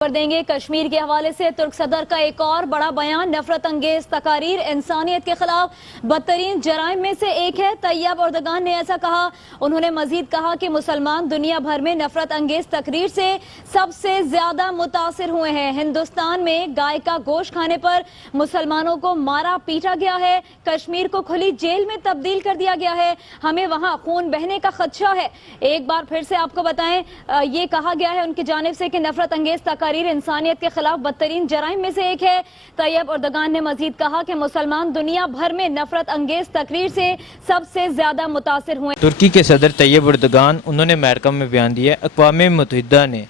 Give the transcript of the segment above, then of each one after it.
कर देंगे। कश्मीर के हवाले से तुर्क सदर का एक और बड़ा बयान, नफरत अंगेज तकारीर इंसानियत के खिलाफ बदतरीन जराइम में से एक है। तैयब एर्दोगान ने ऐसा कहा। उन्होंने मजीद कहा कि मुसलमान दुनिया भर में नफरत अंगेज तकरीर से सबसे ज्यादा मुतासिर हुए हैं। हिंदुस्तान में गाय का गोश्त खाने पर मुसलमानों को मारा पीटा गया है। कश्मीर को खुली जेल में तब्दील कर दिया गया है। हमें वहां खून बहने का खदशा है। एक बार फिर से आपको बताएं, ये कहा गया है उनकी जानिब से कि नफरत अंगेज तकारीर इंसानियत के खिलाफ बदतरीन जराइम में से एक है। तैयब एर्दोगान ने मजीद कहा कि मुसलमान दुनिया भर में नफरत अंगेज तकरीर से सबसे ज्यादा मुतासिर हुए। तुर्की के सदर तैयब एर्दोगान उन्होंने अमेरिका में बयान दिया, अक़वाम मुत्तहिदा ने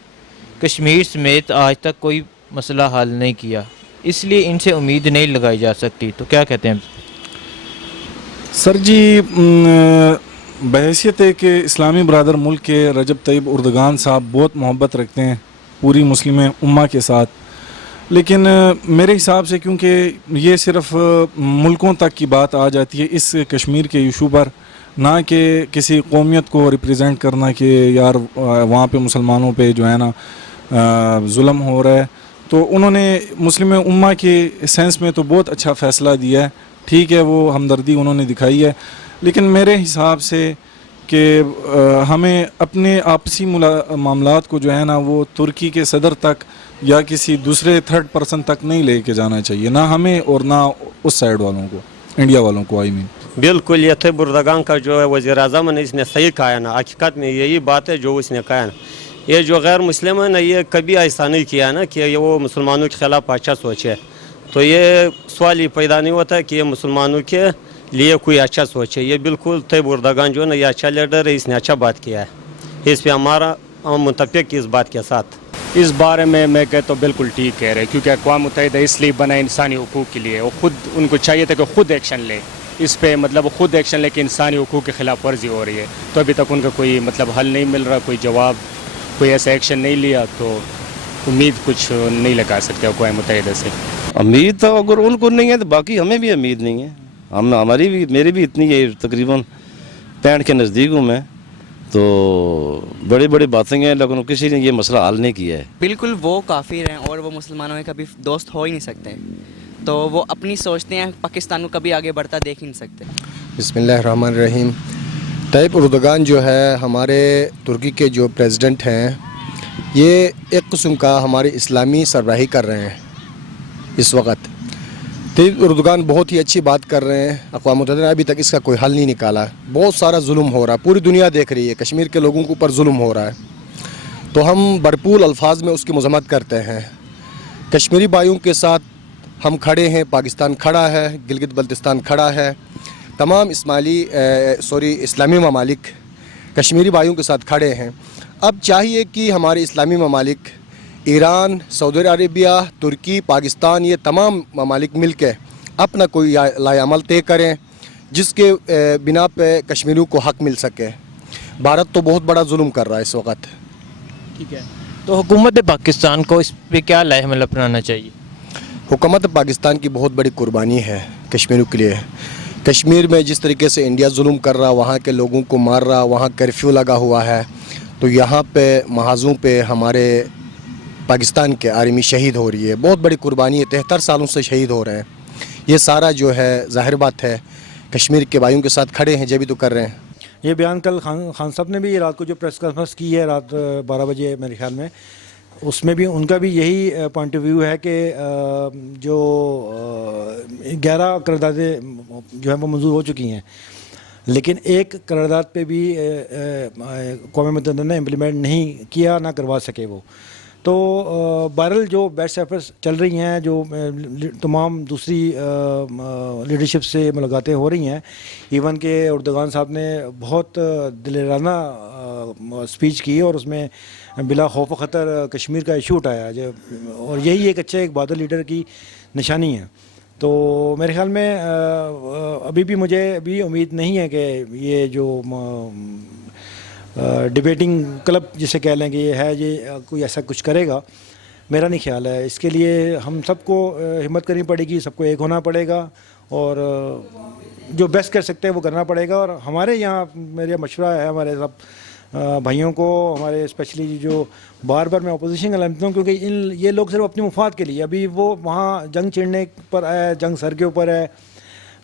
कश्मीर समेत आज तक कोई मसला हल नहीं किया, इसलिए इनसे उम्मीद नहीं लगाई जा सकती। तो क्या कहते हैं सर जी? बहैसियत है कि इस्लामी बरदर मुल्क के रजब तैयब एर्दोगान साहब बहुत मोहब्बत रखते हैं पूरी मुस्लिम उम्मा के साथ, लेकिन मेरे हिसाब से क्योंकि ये सिर्फ़ मुल्कों तक की बात आ जाती है इस कश्मीर के इशू पर, ना कि किसी कौमियत को रिप्रेजेंट करना कि यार वहाँ पे मुसलमानों पे जो है ना जुल्म हो रहा है, तो उन्होंने मुस्लिम उम्मा के सेंस में तो बहुत अच्छा फ़ैसला दिया है। ठीक है, वो हमदर्दी उन्होंने दिखाई है, लेकिन मेरे हिसाब से कि हमें अपने आपसी मामलात को जो है ना वो तुर्की के सदर तक या किसी दूसरे थर्ड पर्सन तक नहीं लेके जाना चाहिए, ना हमें और ना उस साइड वालों को, इंडिया वालों को। आई मीन बिल्कुल ये तैयब एर्दोगान का जो है वज़ीर-ए-आज़म ने इसने सही कहा है ना, हकीकत में यही बात है जो उसने कहा है ना। ये जो गैर मुस्लिम है ना, ये कभी ऐसा नहीं किया ना कि ये वो मुसलमानों के खिलाफ अच्छा सोचे, तो ये सवाल ये पैदा नहीं होता कि ये मुसलमानों के लिए कोई अच्छा सोचे। ये बिल्कुल तैयब एर्दोगान जो है ना, ये अच्छा लीडर है, इसने अच्छा बात किया है, इस पर हमारा हम मुतफ़िक़ की इस बात के साथ। इस बारे में मैं कहता हूँ बिल्कुल ठीक कह रहे हैं, क्योंकि अक़वाम मुत्तहिदा इसलिए बना इंसानी हुकूक़ के लिए, वो खुद उनको चाहिए था कि खुद एक्शन ले इस पे, मतलब वो खुद एक्शन ले कि इंसानी हुकूक़ की खिलाफ वर्जी हो रही है, तो अभी तक उनका कोई मतलब हल नहीं मिल रहा, कोई जवाब, कोई ऐसा एक्शन नहीं लिया, तो उम्मीद कुछ नहीं लगा सकते अक़वाम मुत्तहिदा से। उम्मीद तो अगर उनको नहीं है तो बाकी हमें भी उम्मीद नहीं है। हमारी भी, मेरी भी इतनी है, तकरीबन 65 के नज़दीक हूँ मैं, तो बड़ी बड़ी बातें हैं, लेकिन किसी ने ये मसला हल नहीं किया है। बिल्कुल वो काफिर हैं और वो मुसलमानों में कभी दोस्त हो ही नहीं सकते, तो वो अपनी सोचते हैं, पाकिस्तान को कभी आगे बढ़ता देख ही नहीं सकते। बिस्मिल्लाहिर्रहमानिर्रहीम। तैयब एर्दोगान जो है हमारे तुर्की के जो प्रेसिडेंट हैं, ये एक किस्म का हमारी इस्लामी सरबराही कर रहे हैं इस वक्त। तैयब एर्दोगान बहुत ही अच्छी बात कर रहे हैं। अक़वाम मुत्तहिदा ने अभी तक इसका कोई हल नहीं निकाला। बहुत सारा जुल्म हो रहा है, पूरी दुनिया देख रही है, कश्मीर के लोगों के ऊपर जुल्म हो रहा है, तो हम भरपूर अल्फाज में उसकी मज़म्मत करते हैं। कश्मीरी भाइयों के साथ हम खड़े हैं, पाकिस्तान खड़ा है, गिलगित बल्तिस्तान खड़ा है, तमाम इस्लामी ममालिक कश्मीरी भाइयों के साथ खड़े हैं। अब चाहिए कि हमारे इस्लामी ममालिक ईरान, सऊदी अरेबिया, तुर्की, पाकिस्तान, ये तमाम ममालिक मिल के अपना कोई लायामल तय करें जिसके बिना पे कश्मीरियों को हक़ मिल सके। भारत तो बहुत बड़ा जुल्म कर रहा है इस वक्त। ठीक है, तो हुकूमत पाकिस्तान को इस पर क्या लाएहमल अपनाना चाहिए? हुकूमत पाकिस्तान की बहुत बड़ी कुर्बानी है कश्मीरियों के लिए। कश्मीर में जिस तरीके से इंडिया जुल्म कर रहा, वहाँ के लोगों को मार रहा, वहाँ कर्फ्यू लगा हुआ है, तो यहाँ पे महाजों पे हमारे पाकिस्तान के आर्मी शहीद हो रही है। बहुत बड़ी कुर्बानी है, 73 सालों से शहीद हो रहे हैं। ये सारा जो है ज़ाहिर बात है कश्मीर के भाइयों के साथ खड़े हैं, जब भी तो कर रहे हैं। ये बयान कल खान साहब ने भी रात को जो प्रेस कॉन्फ्रेंस की है रात 12 बजे मेरे ख्याल में, उसमें भी उनका भी यही पॉइंट ऑफ व्यू है कि जो 11 करारदादें जो है वो मंजूर हो चुकी हैं, लेकिन एक करारदाद पे भी अक़वाम मुत्तहिदा ने इम्प्लीमेंट नहीं किया, ना करवा सके वो। तो बहरहाल जो बेस्ट एफर्ट्स चल रही हैं, जो तमाम दूसरी लीडरशिप से मुलाकातें हो रही हैं, इवन के एर्दोगान साहब ने बहुत दिलेराना स्पीच की और उसमें बिला खौफ ख़तर कश्मीर का इशू उठाया, और यही एक अच्छे एक बहादुर लीडर की निशानी है। तो मेरे ख्याल में अभी भी मुझे अभी उम्मीद नहीं है कि ये जो डिबेटिंग क्लब जिसे कह लें कि ये है, ये कोई ऐसा कुछ करेगा, मेरा नहीं ख्याल है। इसके लिए हम सबको हिम्मत करनी पड़ेगी, सबको एक होना पड़ेगा और जो बेस्ट कर सकते हैं वो करना पड़ेगा। और हमारे यहाँ मेरा मशवरा है हमारे सब भाइयों को, हमारे स्पेशली जो बार बार मैं अपोजिशन का लेता हूँ, क्योंकि ये लोग सिर्फ अपने मुफाद के लिए, अभी वो वहाँ जंग छिड़ने पर है, जंग सर के ऊपर है,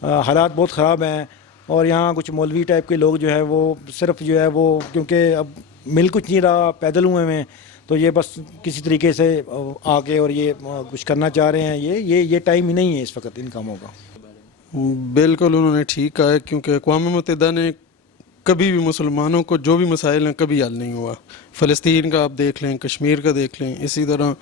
हालात बहुत ख़राब हैं, और यहाँ कुछ मौलवी टाइप के लोग जो है वो सिर्फ जो है वो, क्योंकि अब मिल कुछ नहीं रहा, पैदल हुए हैं, तो ये बस किसी तरीके से आके और ये कुछ करना चाह रहे हैं। ये टाइम ही नहीं है इस वक्त इन कामों का। बिल्कुल उन्होंने ठीक कहा है, क्योंकि अक़वाम मुत्तहिदा ने कभी भी मुसलमानों को जो भी मसाइल हैं कभी हल नहीं हुआ। फ़लस्तीन का आप देख लें, कश्मीर का देख लें, इसी तरह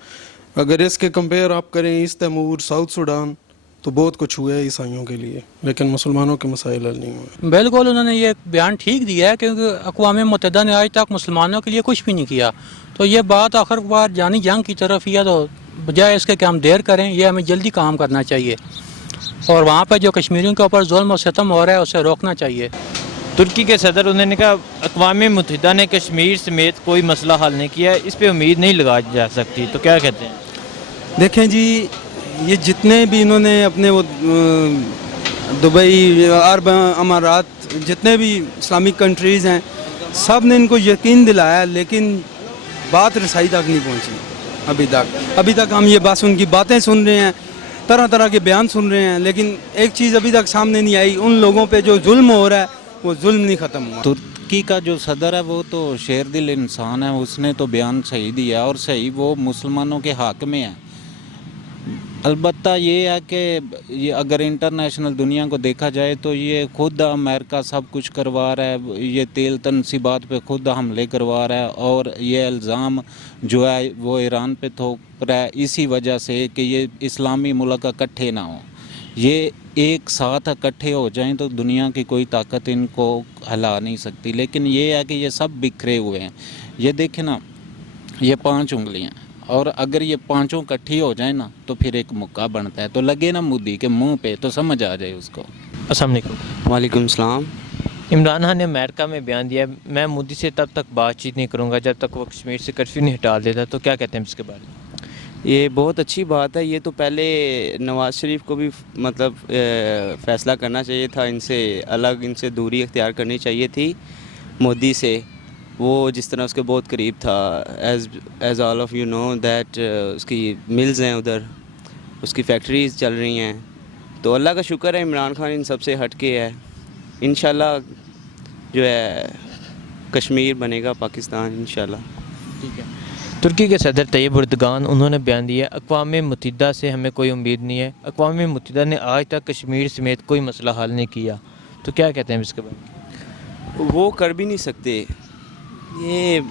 अगर इसके कंपेयर आप करें ईस्ट तैमूर, साउथ सूडान, तो बहुत कुछ हुआ है ईसाइयों के लिए, लेकिन मुसलमानों के मसाइल हल नहीं हुए। बिल्कुल उन्होंने ये बयान ठीक दिया है, क्योंकि अक़वाम मुत्तहिदा ने आज तक मुसलमानों के लिए कुछ भी नहीं किया, तो ये बात आखिर बार जानी जंग की तरफ ही है, तो बजाय इसके कि हम देर करें, ये हमें जल्दी काम करना चाहिए, और वहाँ पर जो कश्मीरियों के ऊपर जुल्म और सितम हो रहा है उसे रोकना चाहिए। तुर्की के सदर, उन्होंने कहा अक़वाम मुत्तहिदा ने कश्मीर समेत कोई मसला हल नहीं किया, इस पे उम्मीद नहीं लगाई जा सकती, तो क्या कहते हैं? देखें जी, ये जितने भी इन्होंने अपने वो दुबई, अरब अमारात, जितने भी इस्लामिक कंट्रीज़ हैं, सब ने इनको यकीन दिलाया, लेकिन बात रसाई तक नहीं पहुंची अभी तक हम ये बस उनकी बातें सुन रहे हैं, तरह तरह के बयान सुन रहे हैं, लेकिन एक चीज़ अभी तक सामने नहीं आई, उन लोगों पे जो जुल्म हो रहा है वो जुल्म नहीं ख़त्म हुआ। तुर्की का जो सदर है वो तो शेर दिल इंसान है, उसने तो बयान सही दिया, और सही वो मुसलमानों के हक़ में है। अलबत्ता ये है कि ये अगर इंटरनेशनल दुनिया को देखा जाए तो ये खुद अमेरिका सब कुछ करवा रहा है, ये तेल तनसीबात पे खुद हमले करवा रहा है, और ये इल्ज़ाम जो है वो ईरान पे थोप रहा है, इसी वजह से कि ये इस्लामी मुल्क इकट्ठे ना हो, ये एक साथ इकट्ठे हो जाएं तो दुनिया की कोई ताकत इनको हिला नहीं सकती। लेकिन ये है कि ये सब बिखरे हुए हैं। ये देखें ना, ये 5 उंगलियां, और अगर ये पांचों इकट्ठी हो जाए ना तो फिर एक मुक्का बनता है, तो लगे ना मोदी के मुंह पे तो समझ आ जाए उसको। अस्सलाम वालेकुम। वालेकुम सलाम। इमरान खान ने अमेरिका में बयान दिया, मैं मोदी से तब तक बातचीत नहीं करूंगा जब तक वो कश्मीर से कर्फ्यू नहीं हटा देता, तो क्या कहते हैं इसके बारे में? ये बहुत अच्छी बात है। ये तो पहले नवाज़ शरीफ को भी मतलब फ़ैसला करना चाहिए था, इनसे अलग, इनसे दूरी इख्तियार करनी चाहिए थी मोदी से। वो जिस तरह उसके बहुत करीब था, as all of you know that उसकी मिल्स हैं उधर, उसकी फैक्ट्रीज़ चल रही हैं, तो अल्लाह का शुक्र है इमरान खान इन सब से हट के है। इंशाल्लाह जो है कश्मीर बनेगा पाकिस्तान इंशाल्लाह। ठीक है। तुर्की के सदर तैयब एर्दोगान, उन्होंने बयान दिया अक़वाम मुत्तहिदा से हमें कोई उम्मीद नहीं है, अक़वाम मुत्तहिदा ने आज तक कश्मीर समेत कोई मसला हल नहीं किया, तो क्या कहते हैं इसके बारे में? वो कर भी नहीं सकते, ये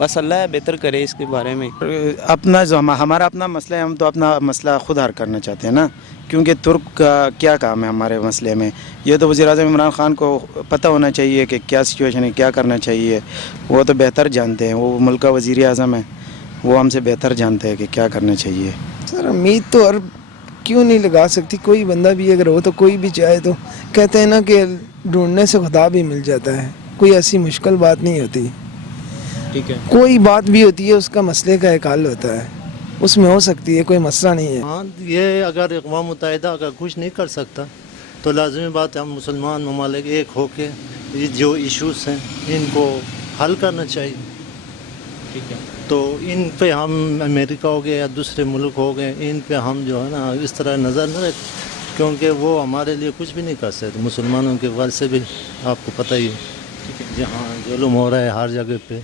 बस अल्लाह बेहतर करे इसके बारे में। अपना जो हमारा अपना मसला है, हम तो अपना मसला खुद हल करना चाहते हैं ना, क्योंकि तुर्क का क्या काम है हमारे मसले में? ये तो वज़ीर-ए-आज़म इमरान खान को पता होना चाहिए कि क्या सिचुएशन है, क्या करना चाहिए। वो तो बेहतर जानते हैं, वो मुल्क का वज़ीर-ए-आज़म है, वो हमसे बेहतर जानते हैं कि क्या करना चाहिए। सर उम्मीद तो और क्यों नहीं लगा सकती, कोई बंदा भी अगर हो तो कोई भी चाहे, तो कहते हैं ना कि ढूंढने से खुदा भी मिल जाता है, कोई ऐसी मुश्किल बात नहीं होती। ठीक है। कोई बात भी होती है उसका मसले का एक हल होता है, उसमें हो सकती है, कोई मसला नहीं है। हाँ, ये अगर अक़वाम मुत्तहिदा अगर कुछ नहीं कर सकता तो लाज़मी बात है हम मुसलमान ममालिक एक होके ये जो इश्यूज़ हैं इनको हल करना चाहिए। ठीक है। तो इन पे हम अमेरिका हो गए या दूसरे मुल्क हो गए, इन पे हम जो है ना इस तरह नज़र न रखें, क्योंकि वो हमारे लिए कुछ भी नहीं कर सकते। मुसलमानों के वजह से भी आपको पता ही है जहाँ जुल्म हो रहा है हर जगह पे।